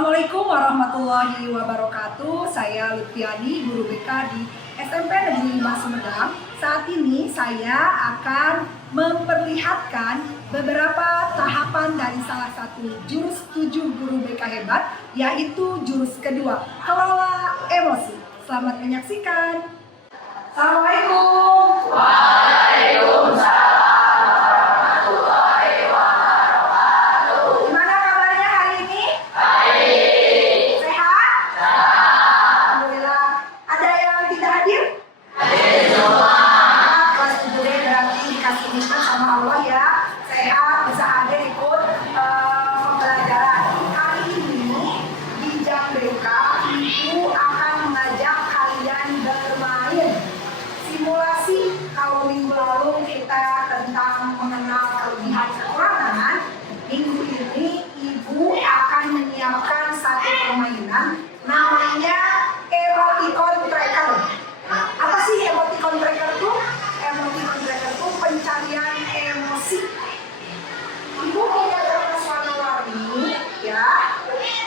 Assalamualaikum warahmatullahi wabarakatuh. Saya Lutfiani, guru BK di SMP Negeri 5 Sumedang. Saat ini saya akan memperlihatkan beberapa tahapan dari salah satu jurus 7 guru BK hebat, yaitu jurus kedua, kelola emosi. Selamat menyaksikan. Assalamualaikum. Waalaikumsalam. Kalau minggu lalu kita tentang mengenal kelebihan kekurangan, minggu ini Ibu akan menyiapkan satu permainan namanya emoticon tracker. Apa sih emoticon tracker itu? Emoticon tracker itu pencarian emosi. Ibu punya kertas warna-warni, ya.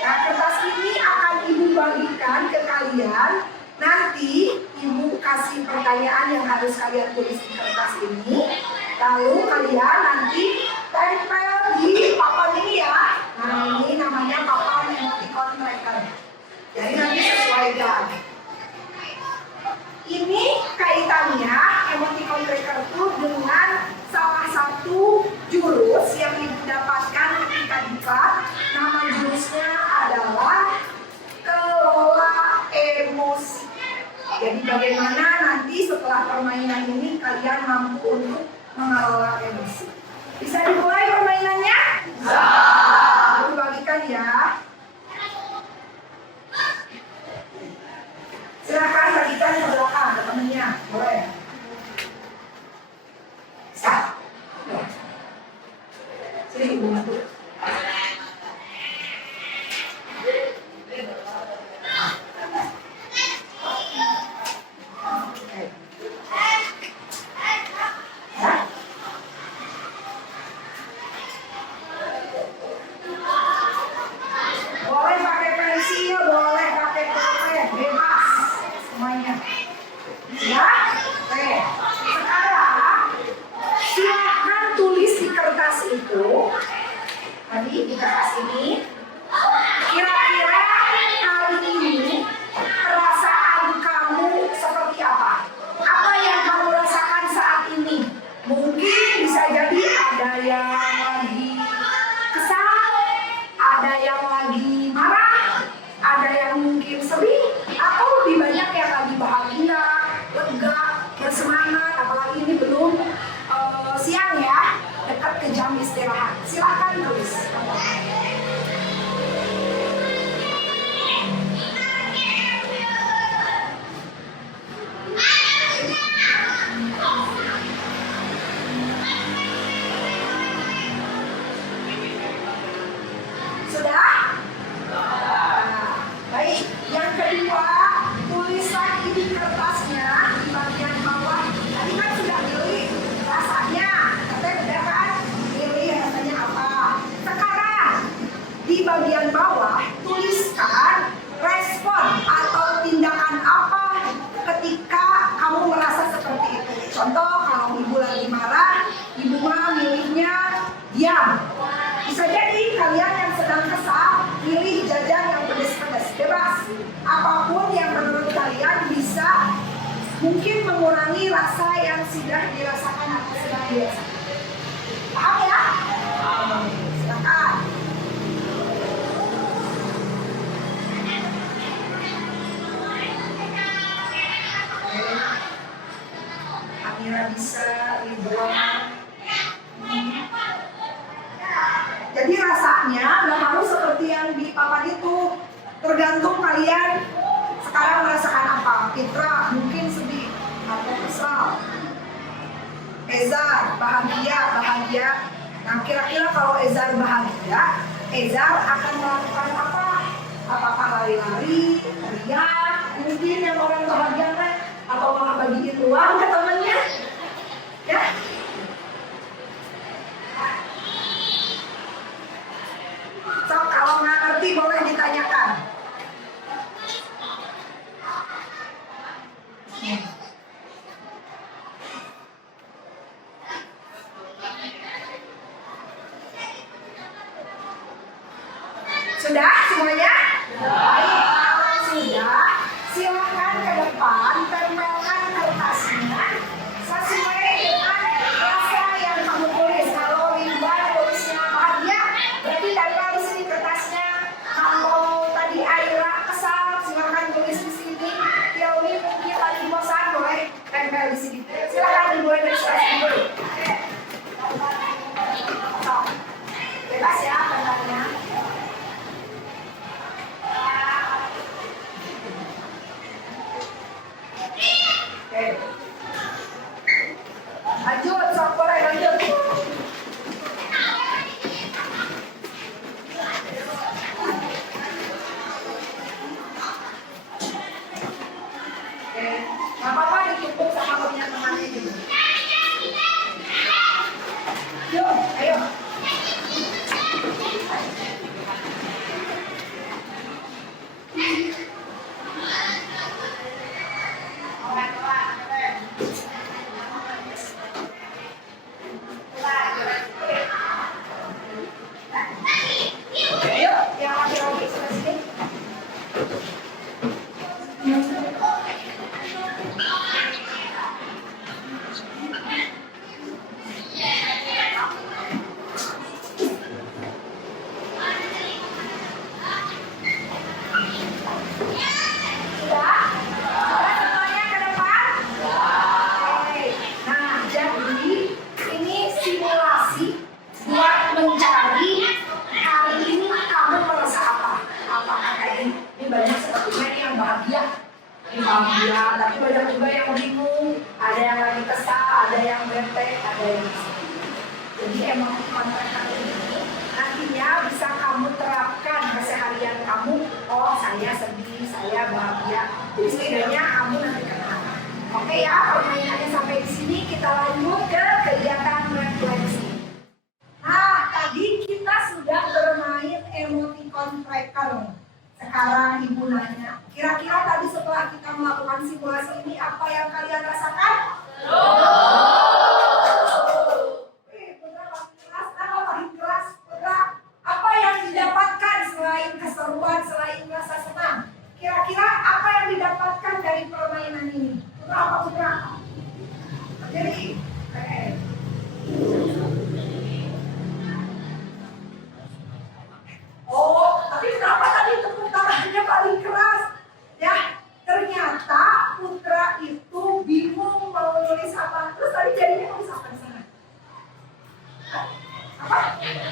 Nah, kertas ini akan Ibu bagikan ke kalian. Nanti Ibu kasih pertanyaan yang harus kalian tulis di kertas ini. Lalu kalian nanti tempel di papan ini ya. Nah, ini namanya papan emoticon tracker. Jadi nanti sesuaikan. Ini kaitannya emoticon tracker itu dengan salah satu jurus yang Ibu dapatkan ketika di kelas. Nama jurusnya adalah kelola emosi. Jadi bagaimana nanti setelah permainan ini kalian mampu untuk mengelola emosi. Bisa dimulai permainannya? Bisa. Aku bagikan ya. Silakan bagikan ke belakang ke temennya. Boleh. Bisa. Sini Ibu bantu. Tadi di kertas ini, kira-kira hari ini perasaan kamu seperti apa? Apa yang kamu rasakan saat ini? Mungkin bisa jadi ada yang lagi kesal, ada yang lagi marah, ada yang mungkin sedih, atau lebih banyak yang lagi bahagia, lega, bersemangat. Apalagi ini belum siang ya, dekat ke jam istirahat. Silakan tulis. Sudah? Baik. Yang kedua, tulis lagi di kertasnya di bagian bawah. Tadi kan sudah pilih rasanya, katanya udah kan? Pilih rasanya apa? Sekarang di bagian bawah tuliskan respon atau tindakan apa ketika kamu merasa seperti itu. Contoh, kalau Ibu lagi marah, Ibu mah milihnya diam. Bisa jadi kalian yang sedang kesal pilih jajan yang pedas-pedas, bebas. Apapun yang menurut kalian bisa mungkin mengurangi rasa yang sudah dirasakan atau sedang dirasakan. Paham ya? Silakan. Amira bisa dibuang. Jadi rasanya nggak harus seperti yang di papan itu. Tergantung kalian sekarang merasakan apa. Fitra mungkin sedih atau kesal. Ezar bahagia. Nah, kira-kira kalau Ezar bahagia, Ezar akan melakukan apa? Apakah lari-lari, teriak, mungkin yang orang bahagia kan? Atau malah bagiin uang ke temannya? Ya? So, kalau nggak ngerti boleh ditanyakan Sudah semuanya? Baik, kalau sudah, silakan ke depan, tempelkan kertasnya sesuai dengan rasa yang kamu tulis. Kalau Ridwan tulisnya bahagia, berarti tempel di sini kertasnya. Kalau tadi Aira kesal, silakan tulis di sini. Yaudah mungkin tadi bosan, boleh tempel di sini. Silakan dimulai dari kelas dulu. Bebas ya tempelnya. Oke. Lanjut, sok boleh lanjut. Oke, nggak apa-apa ditumpuk sama punya temannya gitu. Yuk, ayo. Yuk, yang laki-laki sebelah sini. Sudah? Sudah semuanya ke depan? Oke. Nah, jadi ini simulasi buat mencari hari ini kamu merasa apa? Apakah kayak ini? Ini banyak sepertinya ini yang bahagia. Ini bahagia, tapi banyak juga yang bingung. Ada yang lagi kesal, ada yang bete, ada yang sedih. Jadi emang kontrak ini nantinya bisa kamu terapkan keseharian kamu. Oh, saya sedih, saya bahagia. Jadi setidaknya kamu nanti kenal. Oke ya, permainannya sampai di sini. Kita lanjut ke kegiatan refleksi. Nah, tadi kita sudah bermain emoticon tracker. Sekarang ibu nanya, kira-kira tadi setelah kita melakukan simulasi ini apa yang kalian rasakan? Apa yang didapatkan selain keseruan, selain rasa senang? Kira-kira apa yang didapatkan dari permainan ini? Putra apa putra? Jadi, oke. Oh, tapi kenapa tadi tepuk tangannya paling keras? Ya, ternyata putra itu bingung mau nulis apa. Terus tadi jadinya nulis apa di sana? Apa?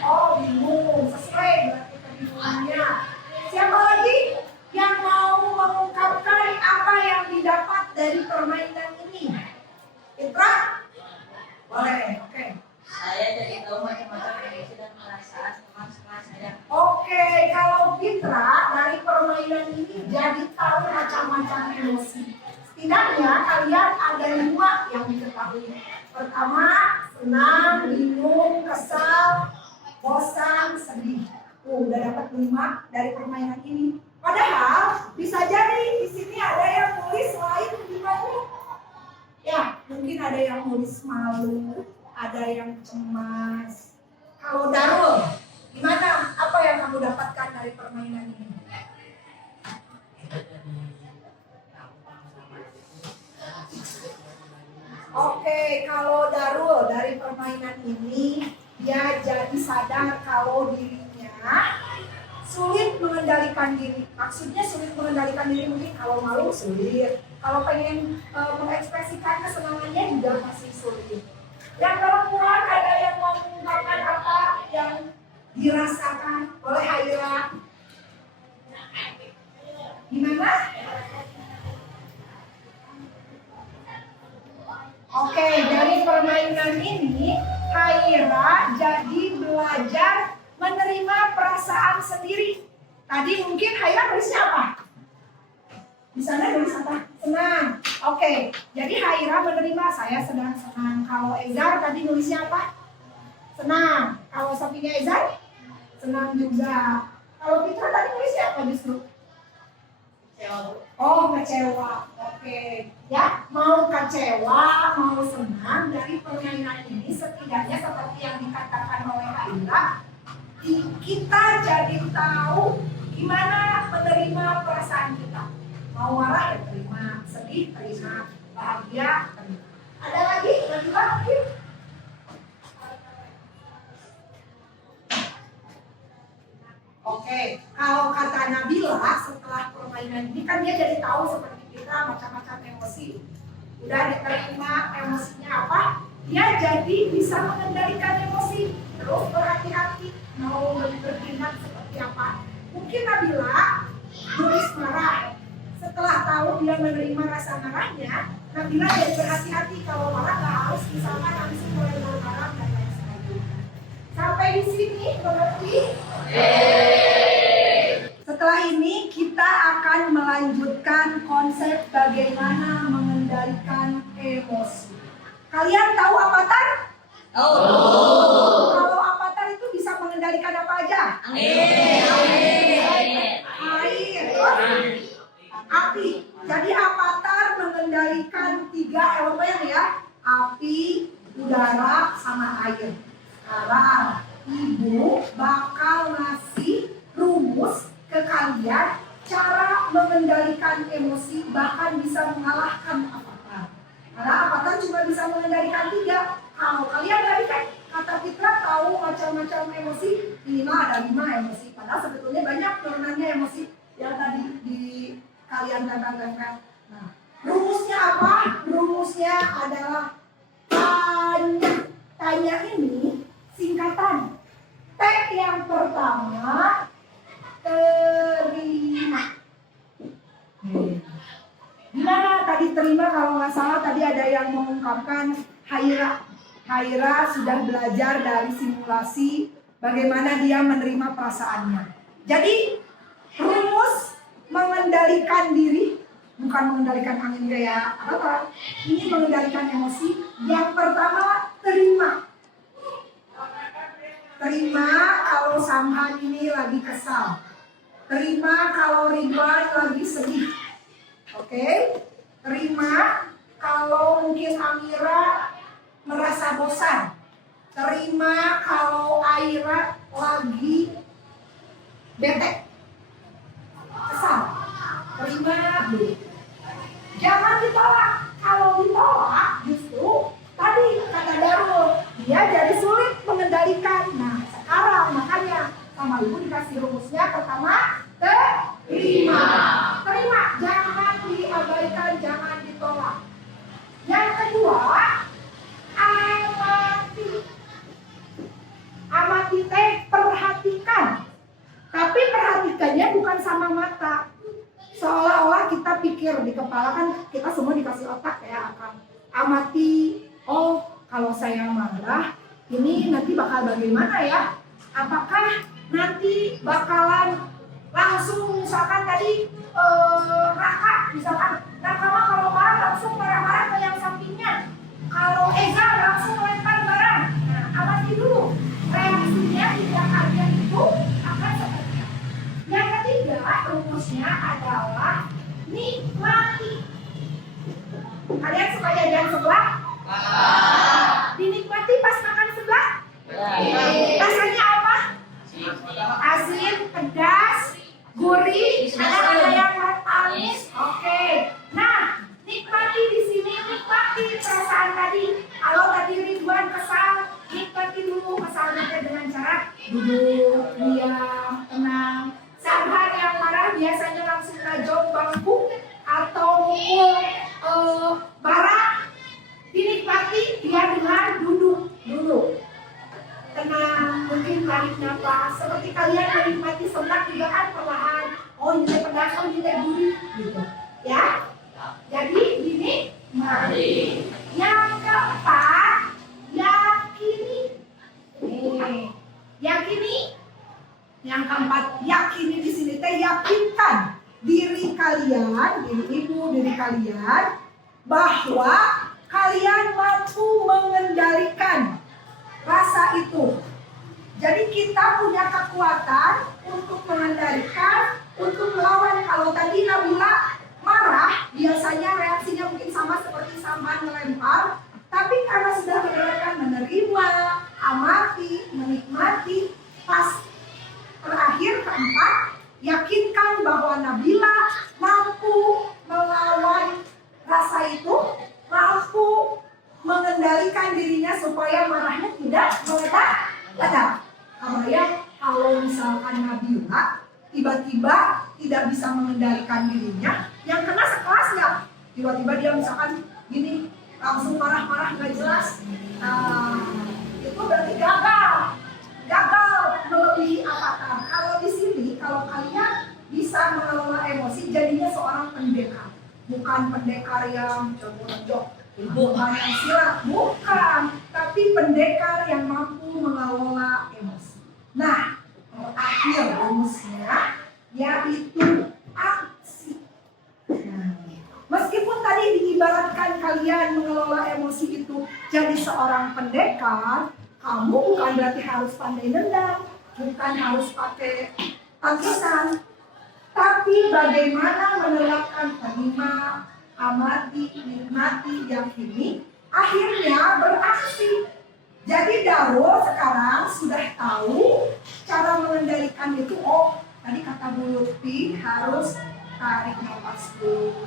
Oh, bingung. Sesuai berarti kebingungannya. Siapa lagi yang mau mengungkapkan apa yang didapat dari permainan ini? Putra? Boleh, oke. Saya jadi tahu macam-macam emosi dan perasaan teman-teman saya. Oke, kalau Fitra dari permainan ini jadi tahu macam-macam emosi. Setidaknya kalian ada 5 yang diketahui. Pertama, senang, bingung, kesal, bosan, sedih. Udah dapat 5 dari permainan ini. Padahal bisa jadi di sini ada yang tulis lain gimana? Ya, mungkin ada yang nulis malu, ada yang cemas. Kalau Darul, gimana? Apa yang kamu dapatkan dari permainan ini? Oke, kalau Darul dari permainan ini dia jadi sadar kalau dirinya sulit mengendalikan diri. Maksudnya sulit mengendalikan diri mungkin kalau malu sulit. Kalau pengen mengekspresikan kesenangannya juga masih sulit. Yang perempuan ada yang mau mengungkapkan apa yang dirasakan oleh Haira? Gimana? Oke, dari permainan ini Haira jadi belajar menerima perasaan sendiri. Tadi mungkin Haira nulisnya apa? Di sana nulis apa? Senang. Oke, jadi Haira menerima saya sedang senang. Kalau Ezar tadi nulisnya apa? Senang. Kalau Sofinya Ezar? Senang juga. Kalau Fitra tadi nulisnya apa justru? Oh, kecewa. Oke. Ya, mau kecewa, mau senang dari permainan ini setidaknya seperti yang dikatakan oleh Haira, kita jadi tahu gimana menerima perasaan kita. Mau marah ya terima, sedih terima, bahagia terima. Ada lagi? Oke, kalau kata Nabila setelah permainan ini kan dia jadi tahu seperti kita macam-macam emosi. Udah diterima emosinya apa? Dia jadi bisa mengendalikan emosi. Terus berhati-hati mau bertindak seperti apa. Mungkin Nabila tulis marah. Setelah tahu dia menerima rasa marahnya, Nabila jadi berhati-hati kalau marah nggak harus misalkan langsung mulai marah dan lain sebagainya. Sampai di sini mengerti? Setelah ini kita akan melanjutkan konsep bagaimana mengendalikan emosi. Kalian tahu avatar? Kalau avatar itu bisa mengendalikan apa aja? Air, api. Jadi avatar mengendalikan 3 elemen ya. Api, udara, sama air. Sekarang Ibu bakal ngasih rumus ke kalian cara mengendalikan emosi bahkan bisa mengalahkan avatar. Karena avatar cuma bisa mengendalikan 3. Kalau kalian tadi kan kata Fitra tahu macam-macam emosi, minimal ada 5 emosi. Padahal sebetulnya banyak turunannya emosi yang tadi di kalian katakan. Nah, rumusnya apa? Rumusnya adalah tanya. Tanya ini singkatan. T yang pertama terima. Gimana tadi terima? Kalau nggak salah tadi ada yang mengungkapkan Haira. Haira sudah belajar dari simulasi bagaimana dia menerima perasaannya. Jadi rumus mengendalikan diri, bukan mengendalikan angin kayak apa. Ini mengendalikan emosi. Yang pertama terima. Terima kalau Samhan ini lagi kesal. Terima kalau Ridwan lagi sedih. Oke? Terima kalau mungkin Amira merasa bosan. Terima kalau Aira lagi bete. Kesal. Terima dulu. Jangan ditolak. Kalau ditolak justru tadi kata Darul, dia jadi sulit mengendalikan. Nah, sekarang makanya sama Ibu dikasih rumusnya. Pertama, terima. Terima, jangan diabaikan, jangan ditolak. Yang kedua, amati. Amati teh perhatikan. Tapi perhatikannya bukan sama mata. Seolah-olah kita pikir di kepala kan kita semua dikasih otak ya akan amati. Oh, kalau saya marah, ini nanti bakal bagaimana ya? Apakah nanti bakalan langsung misalkan tadi Raka, misalkan Raka mah kalau marah langsung marah-marah ke yang sampingnya. Kalau Eza langsung lempar barang. Nah, amati dulu. Reaksinya tidak kalian itu akan seperti apa. Yang ketiga, rumusnya adalah nikmati. Kalian suka jajan sebelah? Dinikmati pas makan sebelah? Rasanya apa? Asin, pedas, gurih, ada yang manis. Oke. Nah, nikmati di sini, nikmati perasaan tadi. Kalau tadi Ridwan kesal, nikmati dulu kesalnya dengan cara duduk, diam, tenang. Samhan yang marah biasanya langsung ngajong bangku atau mukul barang. Dinikmati dia dengan duduk dulu. Tenang, mungkin tarik nafas. Seperti kalian menikmati seblak juga kan perlahan. Oh ini pedas, oh ini gurih gitu. Ya. Jadi gini, mari. Yang keempat, yakini. Yakini. Yang keempat, yakini di sini teh yakinkan diri kalian, diri ibu, diri kalian bahwa kalian mampu mengendalikan rasa itu. Jadi kita punya kekuatan untuk mengendalikan, untuk melawan. Kalau tadi Nabila marah, biasanya reaksinya mungkin sama seperti Samhan melempar. Tapi karena sudah menerima, menerima, amati, menikmati, pas mampu mengendalikan dirinya supaya marahnya tidak meledak. Kebayang kalau misalkan Nabila tiba-tiba tidak bisa mengendalikan dirinya, yang kena sekelasnya. Tiba-tiba dia misalkan gini, langsung marah-marah nggak jelas. Itu berarti gagal melebihi avatar. Kalau di sini, kalau kalian bisa mengelola emosi, jadinya seorang pendekar, bukan pendekar yang jog-jog, bukan yang silat, bukan, tapi pendekar yang mampu mengelola emosi. Nah, akhir rumusnya yaitu aksi. Meskipun tadi diibaratkan kalian mengelola emosi itu jadi seorang pendekar, kamu bukan berarti harus pandai nendang, bukan harus pakai tangisan, tapi bagaimana menerapkan terima, amati, nikmati, yakini, akhirnya beraksi. Jadi Darul sekarang sudah tahu cara mengendalikan itu. Oh, tadi kata Bu Lutfi harus tarik nafas dulu,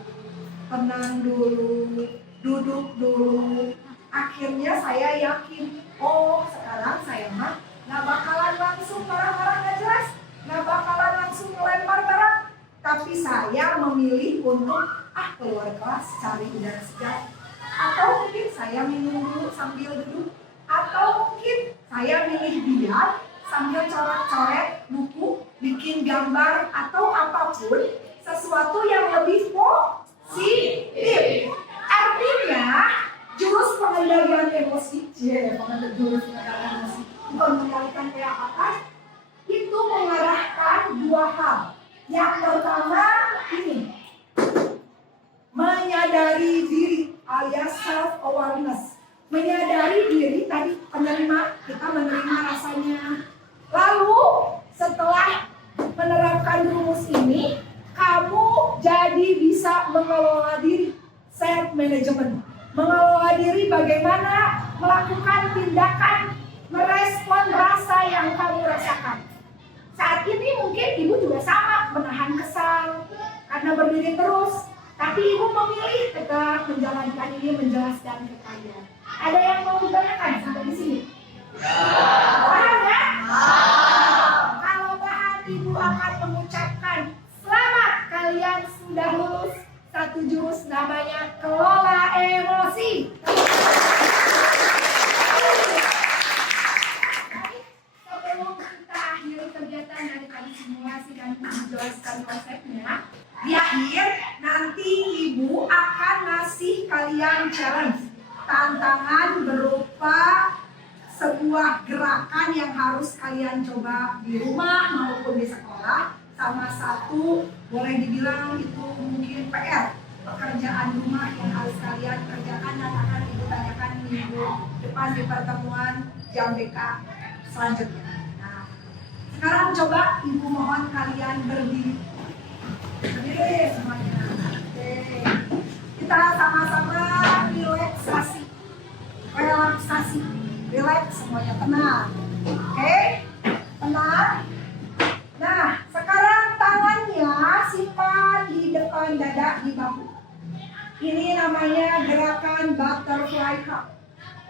tenang dulu, duduk dulu. Akhirnya saya yakin, oh sekarang saya mah gak bakalan langsung marah-marah gak jelas, gak bakalan langsung melempar barang, tapi saya memilih untuk keluar kelas cari udara segar, atau mungkin saya minum dulu sambil duduk, atau mungkin saya milih diam sambil coret-coret buku, bikin gambar, atau apapun sesuatu yang lebih positif. Artinya jurus pengendalian emosi, jurus pengendalian emosi, bukan mengendalikan kayak apa, itu mengarahkan dua hal. Yang pertama ini, menyadari diri alias self awareness. Menyadari diri tadi kita menerima rasanya. Lalu setelah menerapkan rumus ini, kamu jadi bisa mengelola diri, self management. Mengelola diri bagaimana melakukan tindakan, merespon rasa yang kamu rasakan. Saat ini mungkin ibu juga sama, menahan kesal karena berdiri terus, tapi ibu memilih tetap menjalankan ini, menjelaskan ke kalian. Ada yang mau ditanyakan sampai di sini? Paham ya? Kalau paham, ibu akan mengucapkan selamat, kalian sudah lulus satu jurus namanya kelola emosi. Sebelum kita akhiri kegiatan dari tadi simulasi dan menjelaskan konsepnya, di akhir nanti ibu akan ngasih kalian challenge, tantangan berupa sebuah gerakan yang harus kalian coba di rumah maupun di sekolah, sama satu boleh dibilang itu mungkin PR, pekerjaan rumah yang harus kalian kerjakan dan akan ibu tanyakan minggu depan di pertemuan jam BK selanjutnya. Nah, sekarang coba ibu mohon kalian berdiri. Berdiri semuanya. Oke. Kita sama-sama relaksasi. Relax semuanya, tenang. Oke? Tenang. Nah, sekarang tangannya simpan di depan dada, di bahu. Ini namanya gerakan butterfly hug.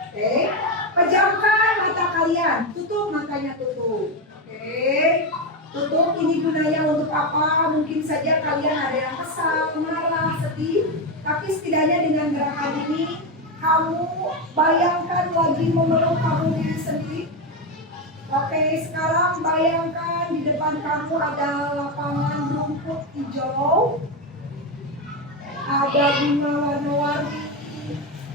Oke? Pejamkan mata kalian. Tutup matanya, tutup. Oke? Tutup, ini gunanya untuk apa? Mungkin saja kalian ada yang kesal, marah, sedih. Tapi setidaknya dengan gerakan ini, kamu bayangkan lagi memeluk kamu diri sendiri. Oke, sekarang bayangkan di depan kamu ada lapangan rumput hijau, ada bunga warna-warni,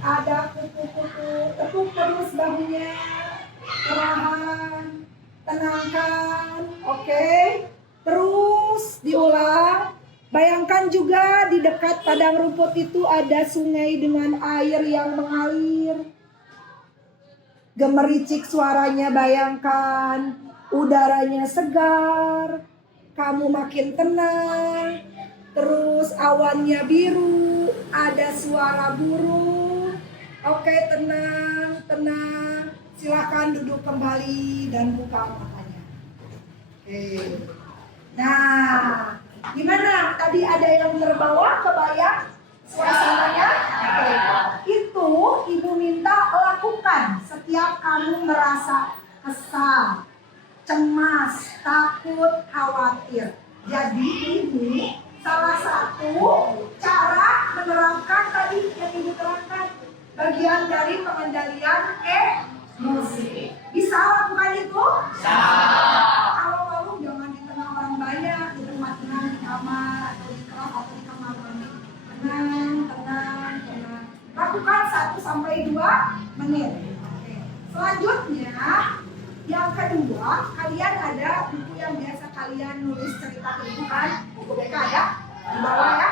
ada kupu-kupu. Tepuk terus bahunya, perlahan, tenangkan. Oke, terus diulang. Bayangkan juga di dekat padang rumput itu ada sungai dengan air yang mengalir. Gemericik suaranya, bayangkan. Udaranya segar. Kamu makin tenang. Terus awannya biru. Ada suara burung. Oke, tenang, tenang. Silakan duduk kembali dan buka matanya. Oke. Nah, gimana? Tadi ada yang terbawa, kebayang suasananya? Oke. Itu setiap kamu merasa kesal, cemas, takut, khawatir. Jadi ini salah satu cara menerapkan tadi yang Ibu terangkan, bagian dari pengendalian emosi. Bisa lakukan itu? Bisa. Kalau malu jangan di tengah orang banyak, di tempat tenang di kamar atau di kelas atau di kamar mandi. Tenang. Lakukan 1-2 menit. Oke. Selanjutnya, yang kedua, kalian ada buku yang biasa kalian nulis cerita kehidupan, buku BK ya, di bawah ya.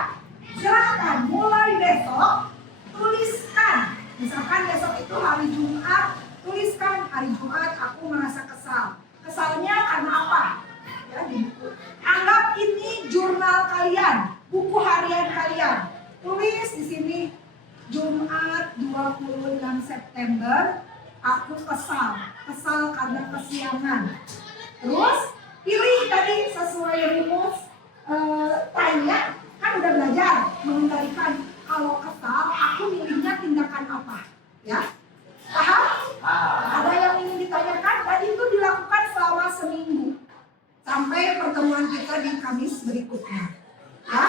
Silakan mulai besok tuliskan. Misalkan besok itu hari Jumat, tuliskan hari Jumat aku merasa kesal. Kesalnya karena apa? Ya, di buku. Anggap ini jurnal kalian, buku harian kalian. Tulis di sini Jumat 26 September aku kesal karena kesiangan. Terus pilih tadi sesuai rumus tanya, kan udah belajar mengendalikan kalau kesal aku milihnya tindakan apa, ya? Paham? Ada yang ingin ditanyakan? Dan itu dilakukan selama seminggu sampai pertemuan kita di Kamis berikutnya, ya?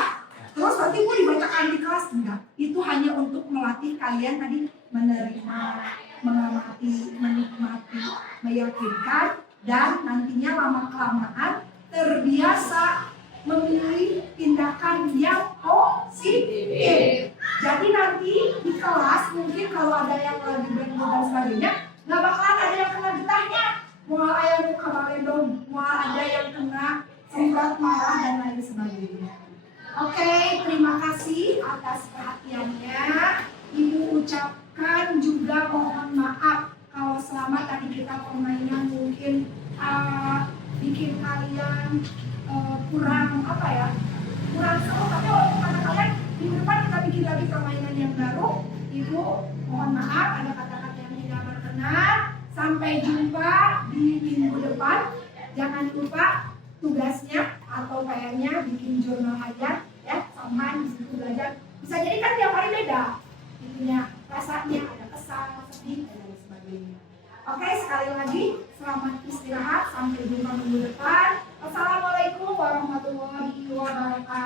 Terus nanti mau dibacakan di kelas enggak? Itu hanya untuk melatih kalian tadi menerima, mengamati, menikmati, meyakinkan, dan nantinya lama-kelamaan terbiasa memilih tindakan yang positif. Jadi nanti di kelas mungkin kalau ada yang lagi bengong dan sebagainya, nggak bakalan ada yang kena getahnya. Mau ada yang kabalendong, mau ada yang kena sempat marah dan lain sebagainya. Oke, terima kasih atas perhatiannya. Ibu ucapkan juga mohon maaf kalau selama tadi kita permainan mungkin bikin kalian kurang kurang seru. Tapi walaupun kata kalian minggu depan kita bikin lagi permainan yang baru. Ibu mohon maaf ada kata-kata yang tidak berkenan. Sampai jumpa di minggu depan. Jangan lupa tugasnya atau PR-nya bikin jurnal harian ya, sama di situ belajar. Bisa jadi kan tiap hari beda. Intinya rasanya ada kesal, sedih dan lain sebagainya. Oke, sekali lagi selamat istirahat, sampai jumpa minggu depan. Wassalamualaikum warahmatullahi wabarakatuh.